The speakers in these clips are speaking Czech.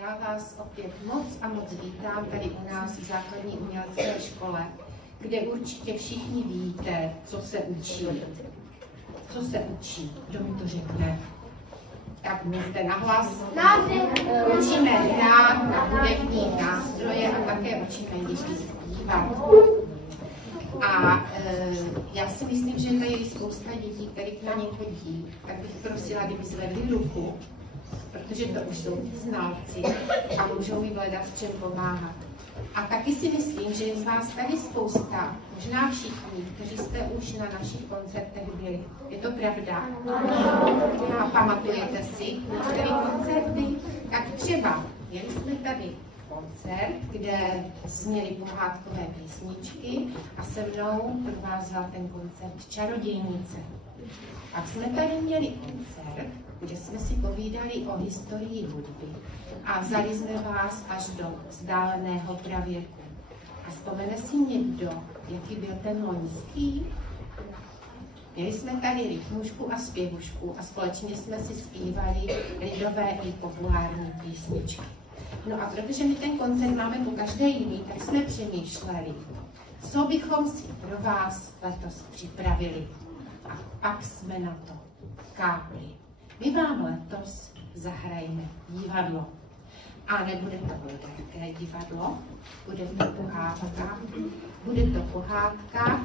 já vás opět moc a moc vítám tady u nás v základní umělecké škole, kde určitě všichni víte, co se učí. Co se učí? Kdo mi to řekne? Tak mluvte nahlas. Učíme hrát na hudební nástroje a také učíme děti zpívat. A já si myslím, že tady je spousta dětí, které na ně chodí, tak bych prosila, kdyby zvedli ruku, protože to už jsou znalci a můžou mi hledat, s čem pomáhat. A taky si myslím, že je z vás tady spousta, možná všichni, kteří jste už na našich koncertech byli. Je to pravda? A pamatujete si některé koncerty? Tak třeba měli jsme tady koncert, kde zněly pohádkové písničky a se mnou provázela ten koncert Čarodějnice. Pak jsme tady měli koncert, kde jsme si povídali o historii hudby a vzali jsme vás až do vzdáleného pravěku. A vzpomene si někdo, jaký byl ten loňský? Měli jsme tady rytmušku a zpěvušku a společně jsme si zpívali lidové i populární písničky. No a protože my ten koncert máme po každé jiný, tak jsme přemýšleli, co bychom si pro vás letos připravili. A pak jsme na to kápli. My vám letos zahrajeme divadlo. A nebude to velké divadlo, bude to pohádka. Bude to pohádka,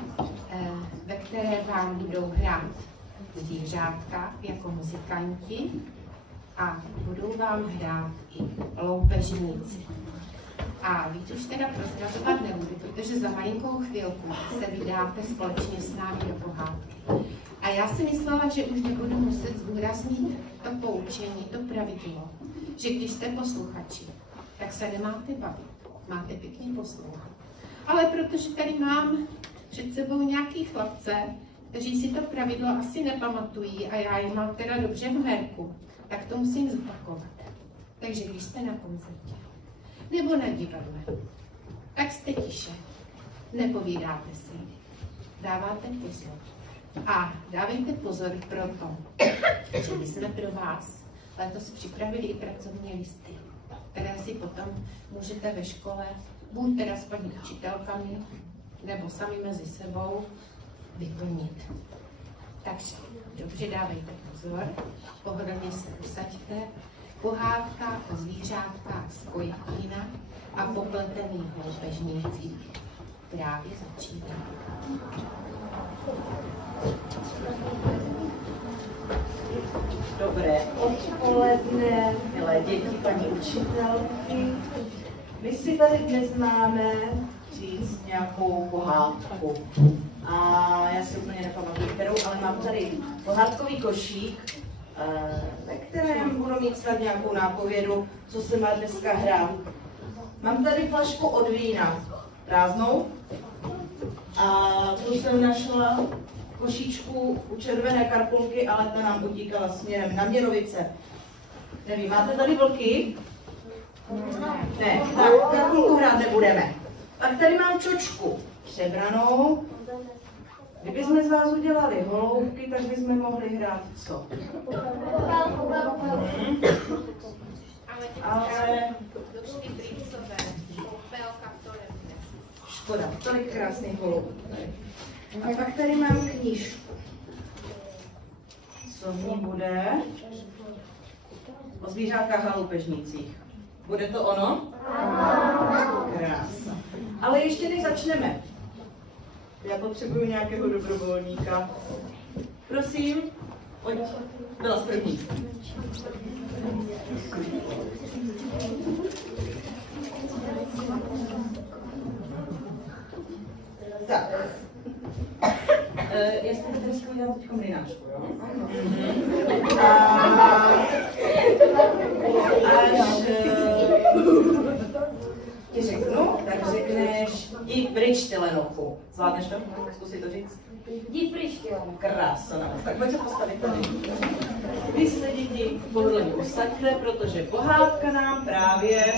ve které vám budou hrát zvířátka jako muzikanti a budou vám hrát i loupežníci. A víc už teda prozrazovat nebudu, protože za malinkou chvilku se vydáte společně s námi do pohádky. A já si myslela, že už nebudu muset zdůraznit to poučení, to pravidlo, že když jste posluchači, tak se nemáte bavit, máte pěkně poslouchat. Ale protože tady mám před sebou nějaký chlapce, kteří si to pravidlo asi nepamatují a já je mám teda dobře v herku, tak to musím zopakovat. Takže když jste na koncertě nebo na divadle, tak jste tiše, nepovídáte si, dáváte pozor. A dávejte pozor proto, že my jsme pro vás letos připravili i pracovní listy, které si potom můžete ve škole, buď teda s paní učitelkami, nebo sami mezi sebou vyplnit. Takže dobře dávejte pozor, pohodlně se usaďte. Pohádka o zvířátkách z Kojtína a popletených loupežnících právě začíná. Dobré odpoledne, milé děti, paní učitelky. My si tady dnes máme říct nějakou pohádku. A já si úplně nepamatuju, kterou, ale mám tady pohádkový košík, ve kterém budu mít snad nějakou nápovědu, co se má dneska hrát. Mám tady flašku od vína, prázdnou, a tu jsem našla v košíčku u červené karpulky, ale ta nám utíkala směrem na Měrovice. Nevím, máte tady vlky? Ne, tak karpulku hrát nebudeme. Pak tady mám čočku přebranou. Kdybychom z vás udělali holoubky, tak bychom mohli hrát co? Ale škoda, tolik krásných holoubek. A pak tady mám knížku. Co v ní bude? O zvířátkách a loupežnících. Bude to ono? Krása. Ale ještě než začneme. Já potřebuju nějakého dobrovolníka. Prosím, pojď. Byla z první. Tak. Jestli to dneska udělám teď mlynářku, jo? Až ti řeknu, tak řekneš jdi pryč, Telenochu. Zvládneš to? Zkusí to říct? Jdi pryč, Telenochu. Krása na vás. Tak pojď se postavit tady. Vy se děti pohodlně usaďte, protože pohádka nám právě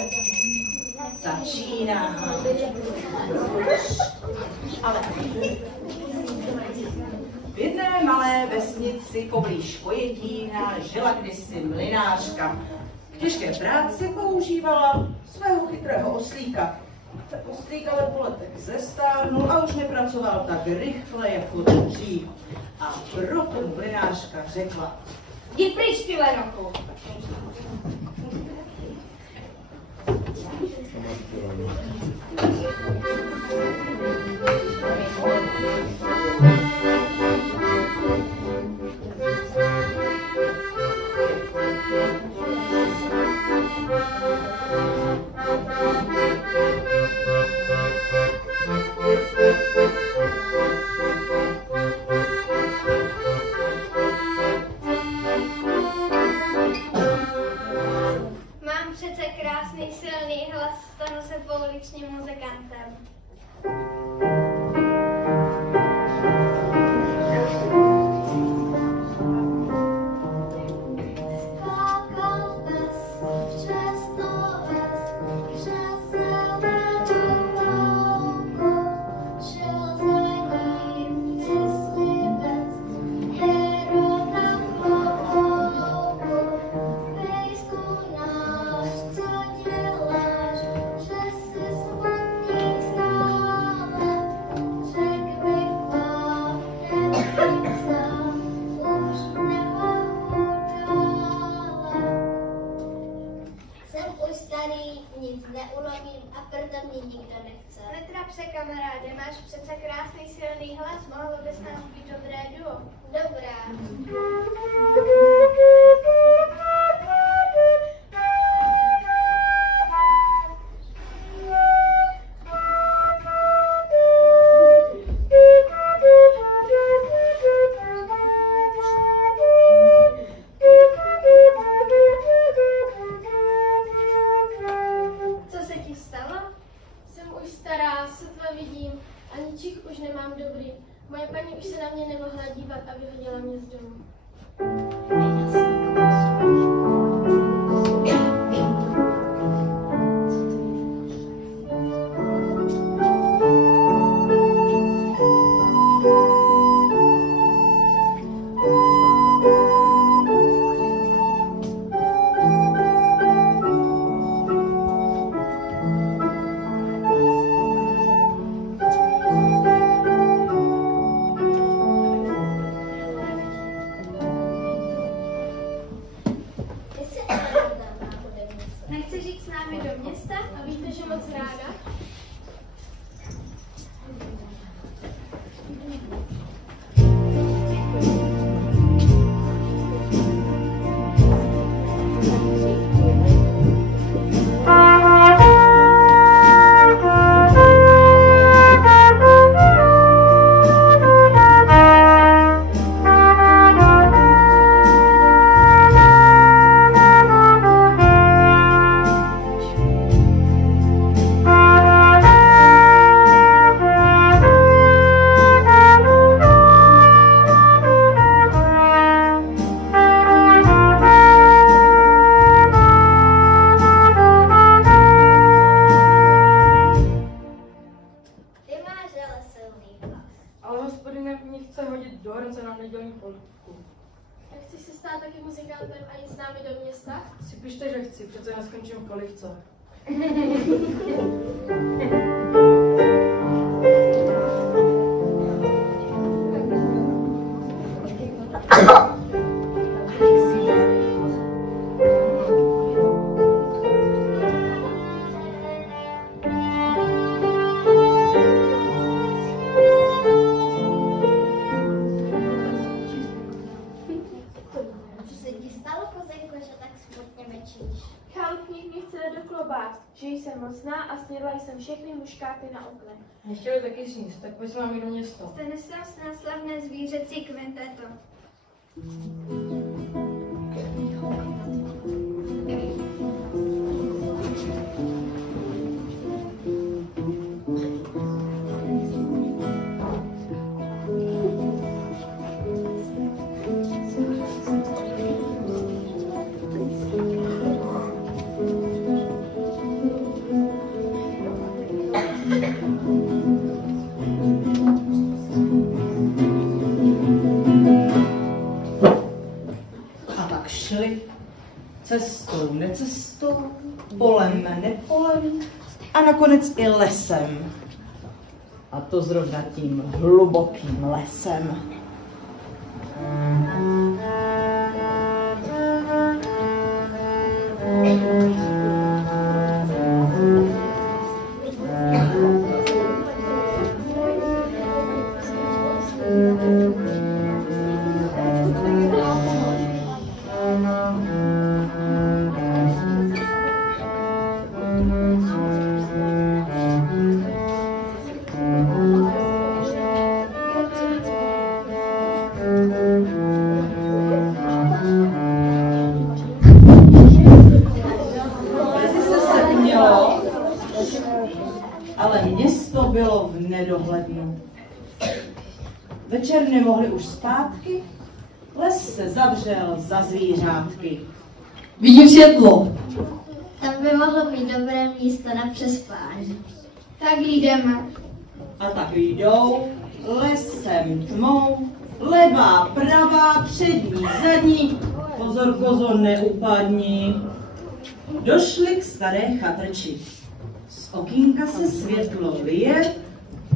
začíná. Ale v jedné malé vesnici poblíž Kojetína žila kdysi mlynářka, K těžké práci používala svého chytrého oslíka. Oslík ale po letech zestárnul a už nepracoval tak rychle jako dřív. A proto mu mlynářka řekla: Jdi pryč, ty lenochu! Mám přece krásný silný hlas, stanu se pouličním muzikantem. Skákal pes přes oves, přes zelenou louku, šel za ním myslivec, hero na klobouku. Pejsku náš, co děláš, že jsi smutný stále, řek bych vám, neboj sám, už nemohu dále. Jsem už starý, nic neulomím a proto mě nikdo nechce. Netrap se, kamaráde, máš přece krásný silný hlas, mohlo bys nám být dobré duo. Dobrá. Co se ti stalo? Jsem už stará, sotva vidím a ničich už nemám dobrý. Moje paní už se na mě nemohla dívat a vyhodila mě z domu. Nechceš jít s námi do města? A víte, že moc ráda? Ale hospodine mě chce hodit do hrnce na nedělní polívku. Tak chceš se stát taky muzikantem a jít s námi do města? Si pište, že chci, přece já skončím v polívce. Co se ti stalo, Kozenko, že tak smutně mečíš? Chalupník mě chce do klobás, že jsem mocná a snědla jsem všechny muškáty na oknech. Nechtěli taky sníst, tak pojď s vámi do města. Stane se na slavné zvířecí kvinteto. cestou, necestou, polem, nepolem a nakonec i lesem. A to zrovna tím hlubokým lesem. Ale město bylo v nedohlednu. Večer nemohli už zpátky, les se zavřel za zvířátky. Vidím světlo. Tam by mohlo být dobré místo na přespání. Tak jdeme. A tak jdou lesem tmou, levá, pravá, přední, zadní, pozor, kozo, neupadni. Došli k staré chatrči. Z okýnka se světlo lije,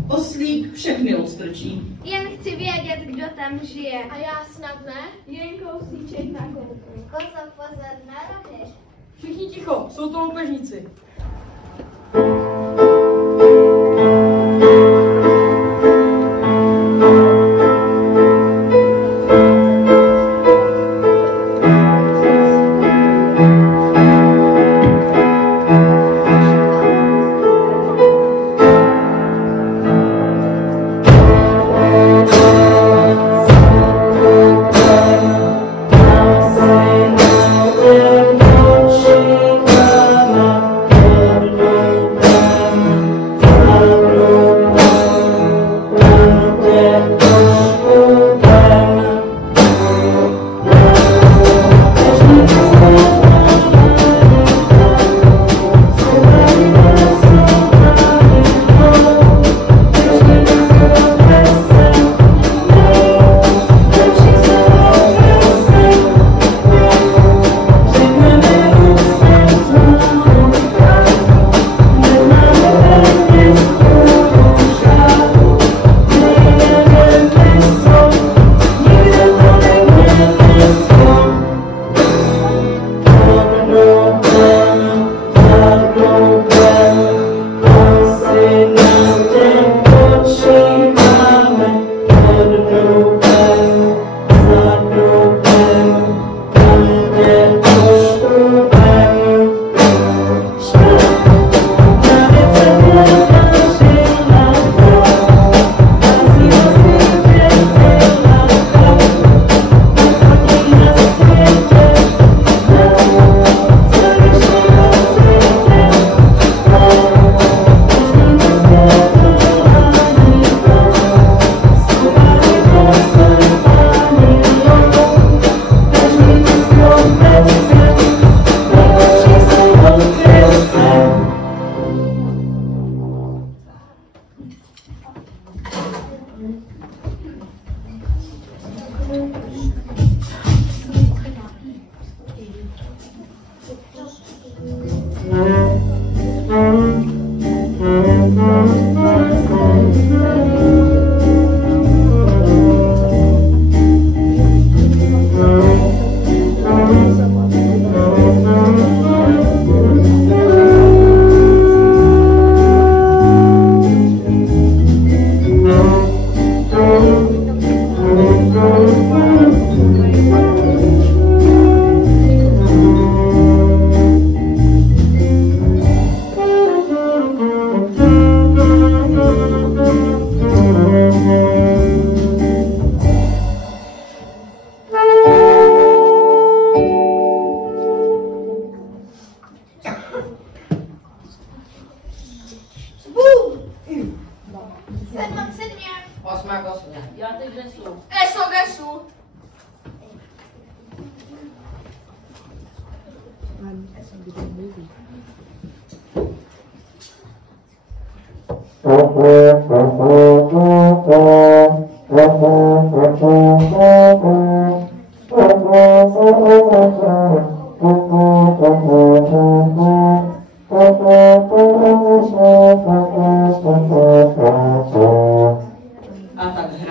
oslík všechny odstrčí. Jen chci vědět, kdo tam žije. A já snad ne? Jen kousíček na koupě. Kozo, pozor na rohy. Všichni ticho, jsou to loupežníci.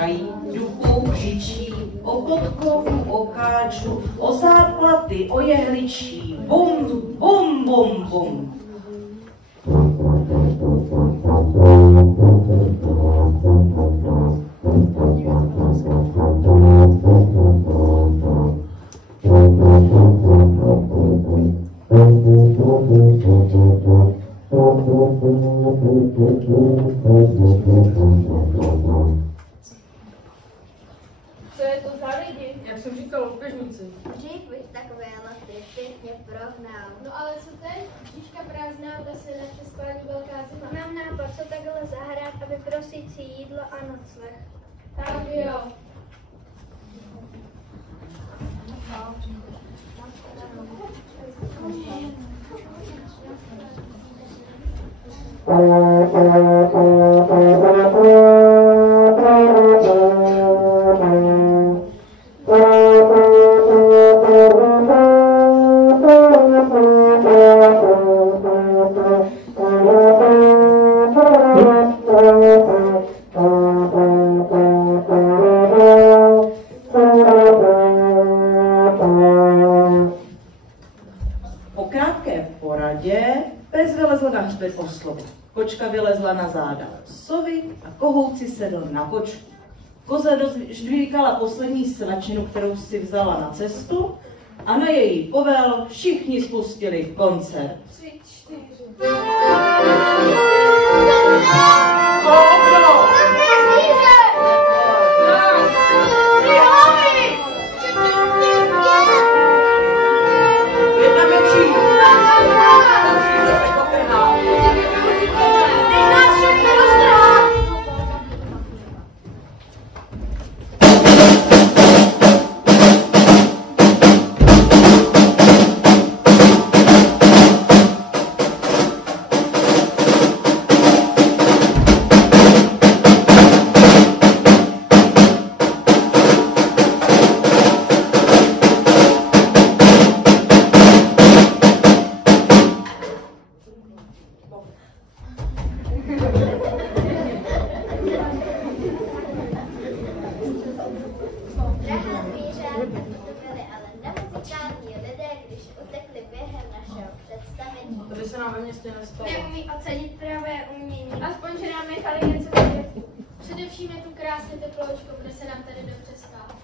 zpívají, duchu, žičí, o podkovu, o káču, o záplaty, o jehličí, bum, bum, bum, bum. Co je to za lidi? Jak jsem říkal, loupežníci. Dřív bych takové laty pěkně prohnal. No ale co teď? Bříška prázdná, se nepřespání velká zima. Mám nápad, co takhle zahrát a vyprosit si jídlo a nocleh. Tak jo. Kočka vylezla na záda sovy a kohout si sedl na kočku. Koza dožvíkala poslední svačinu, kterou si vzala na cestu a na její povel všichni spustili koncert. 3, 4. Neumí ocenit pravé umění. Aspoň, že nám nechali něco vidět. Především je tu krásně teploučko, bude se nám tady dobře spát.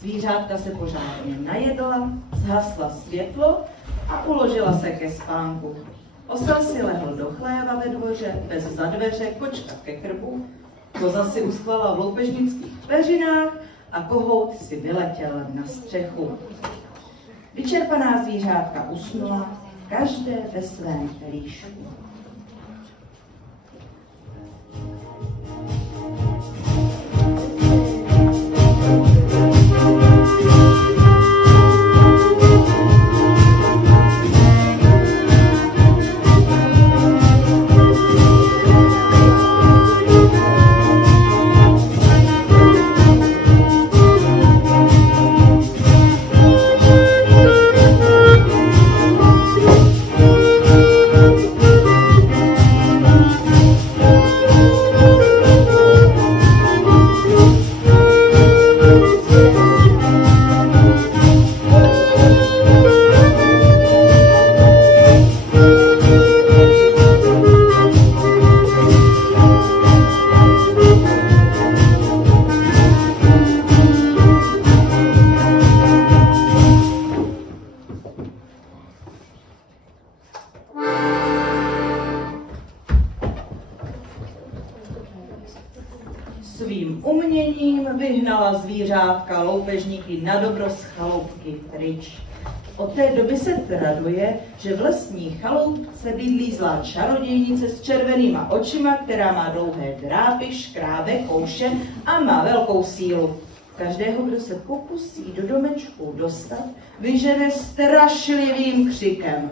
Zvířátka se pořádně najedla, zhasla světlo a uložila se ke spánku. Osel si lehl do chléva ve dvoře, bez zadveře, kočka ke krbu, koza si usklala v loupežnických peřinách a kohout si vyletěl na střechu. Vyčerpaná zvířátka usnula, každé ve svém pelíšku. Svým uměním vyhnala zvířátka loupežníky na dobro z chaloupky pryč. Od té doby se traduje, že v lesní chaloupce bydlí zlá čarodějnice s červenýma očima, která má dlouhé drápy, škrábe, kouše a má velkou sílu. Každého, kdo se pokusí do domečku dostat, vyžene strašlivým křikem.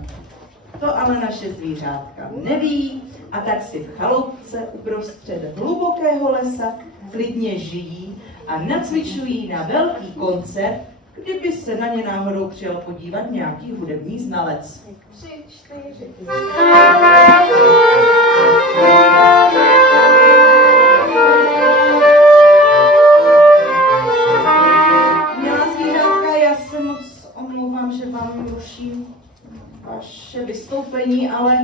To ale naše zvířátka neví a tak si v chaloupce uprostřed hlubokého lesa klidně žijí a nacvičují na velký koncert, kdyby se na ně náhodou přijel podívat nějaký hudební znalec. 3, 4. vystoupení, ale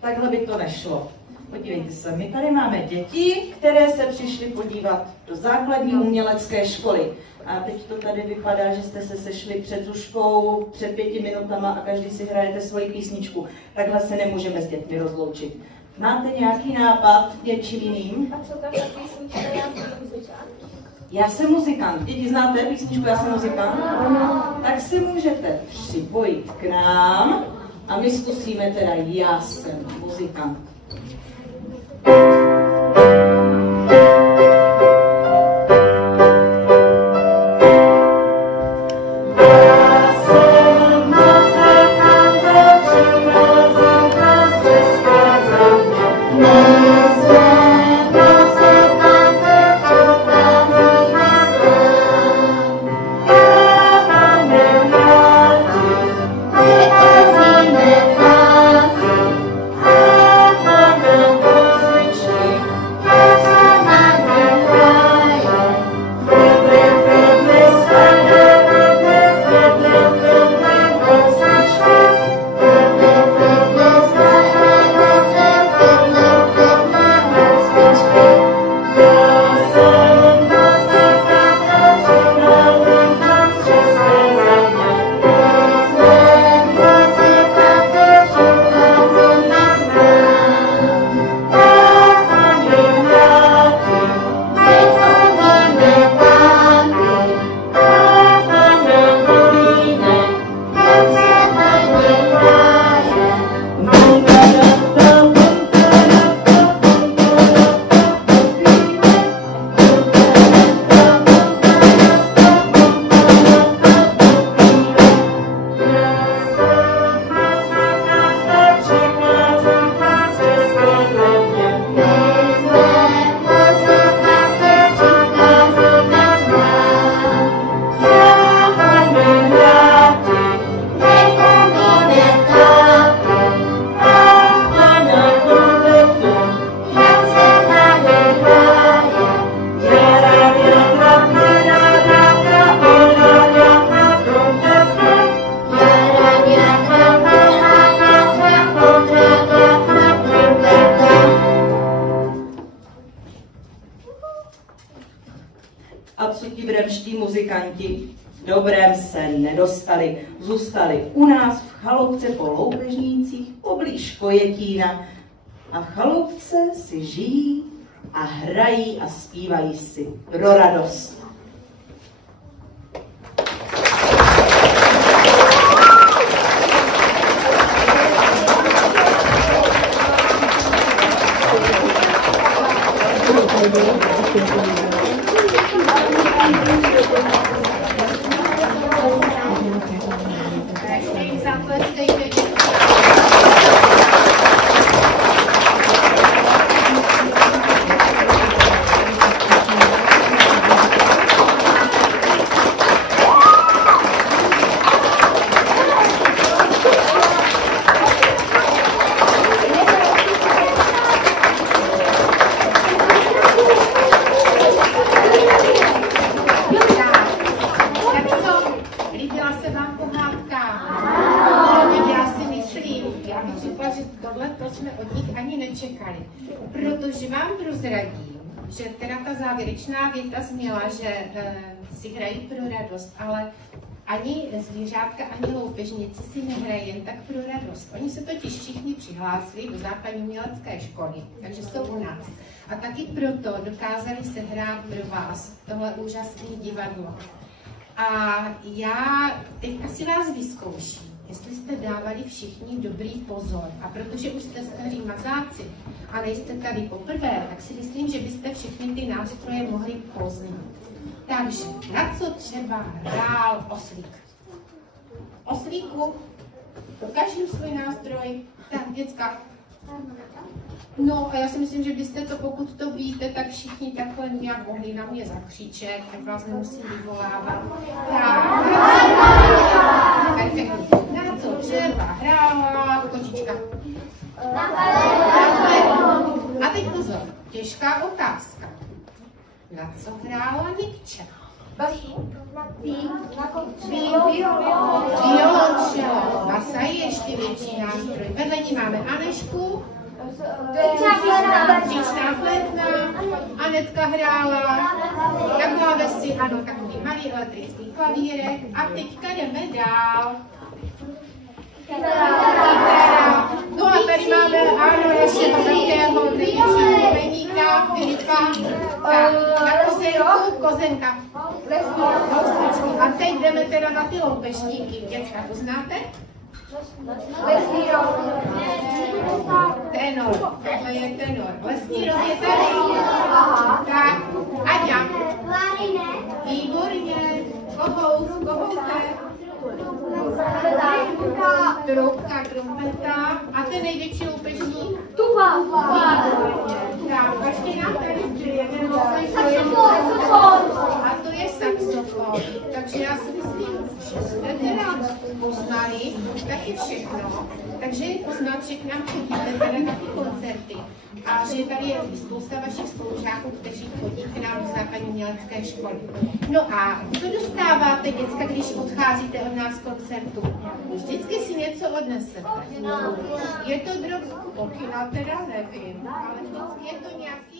takhle by to nešlo. Podívejte se, my tady máme děti, které se přišly podívat do základní umělecké školy. A teď to tady vypadá, že jste se sešli před zuškou před 5 minutama a každý si hrajete svoji písničku. Takhle se nemůžeme s dětmi rozloučit. Máte nějaký nápad něčím jiným? A co ta písnička? Já jsem muzikant. Já jsem muzikant. Děti, znáte písničku Já jsem muzikant? Tak si můžete připojit k nám a my zkusíme teda Já jsem muzikant. Muzikanti v dobrém se nedostali. Zůstali u nás v chaloupce po Loupežnících poblíž Kojetína a v chaloupce si žijí a hrají a zpívají si pro radost. Protože vám prozradím, že teda ta závěrečná věta zněla, že si hrají pro radost, ale ani zvířátka, ani loupežníci si nehrají jen tak pro radost. Oni se totiž všichni přihlásili do základní umělecké školy, takže jsou u nás. A taky proto dokázali sehrát pro vás tohle úžasné divadlo. A já teďka si vás vyzkouším, jestli jste dávali všichni dobrý pozor. A protože už jste starí mazáci a nejste tady poprvé, tak si myslím, že byste všechny ty nástroje mohli poznat. Takže, na co třeba hrál oslík? Oslíku, ukažím svůj nástroj. Tak, děcka. No a já si myslím, že byste to, pokud to víte, tak všichni takhle nějak mohli na mě zakřičet, ať vás nemusím vyvolávat. Tak, na co třeba hrála kočička? A teď pozor, těžká otázka. Na co hrála Nikča? Violončelo. Basa je ještě větší nástroj. Vedle ní máme Anešku. Příčná flétna. Anetka hrála. Taková vesci, ano, takový malý elektrický klavírek. A teďka jdeme dál. Kytara. No a tady máme, ano, našeho velkého největšího bubeníka Filipa. Tak, na kozenku, kozenka. A teď jdeme teda na ty loupežníky. Děcka, to znáte? Tenor. Tohle je tenor. Lesní roh je tady. Tak, Aďa. Výborně. Kohoutek. Trubka, trumpeta. A ten největší loupežník? Tuba. Tak, ještě nám tady a to je saxofon. Takže já si myslím, že jste teda poznali taky všechno. Takže poznat všechno chodíte teda na ty koncerty. A že tady je spousta vašich spolužáků, kteří chodí k nám do základní umělecké školy. No a co dostáváte, děcka, když odcházíte od nás z koncertu? Vždycky si něco odnesete. Je to drobný pokyn, teda nevím, ale vždycky je to nějaký